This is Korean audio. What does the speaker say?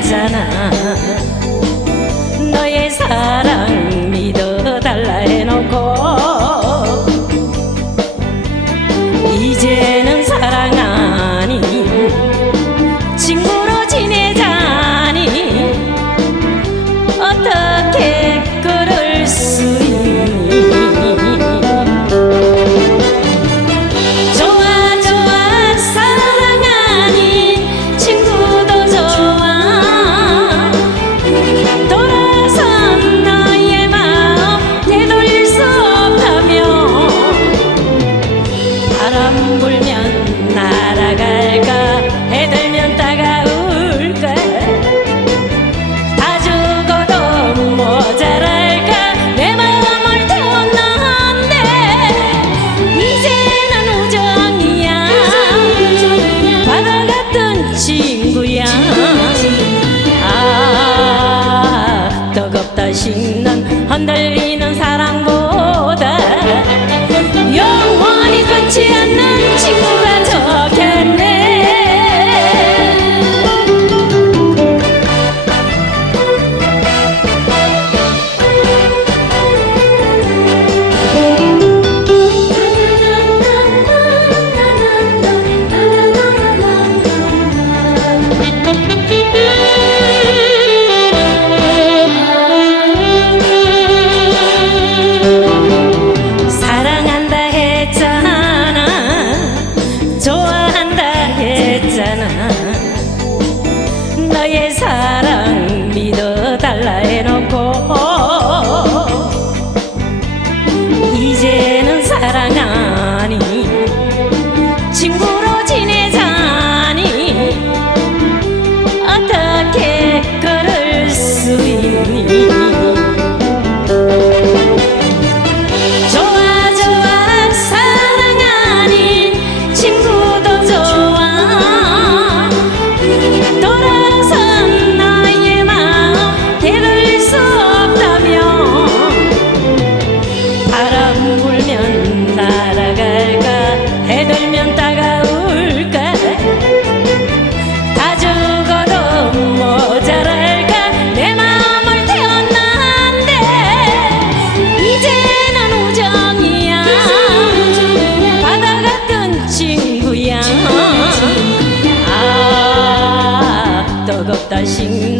在那。 신난 한 달이 나의 사랑 믿어달라 해놓고 心。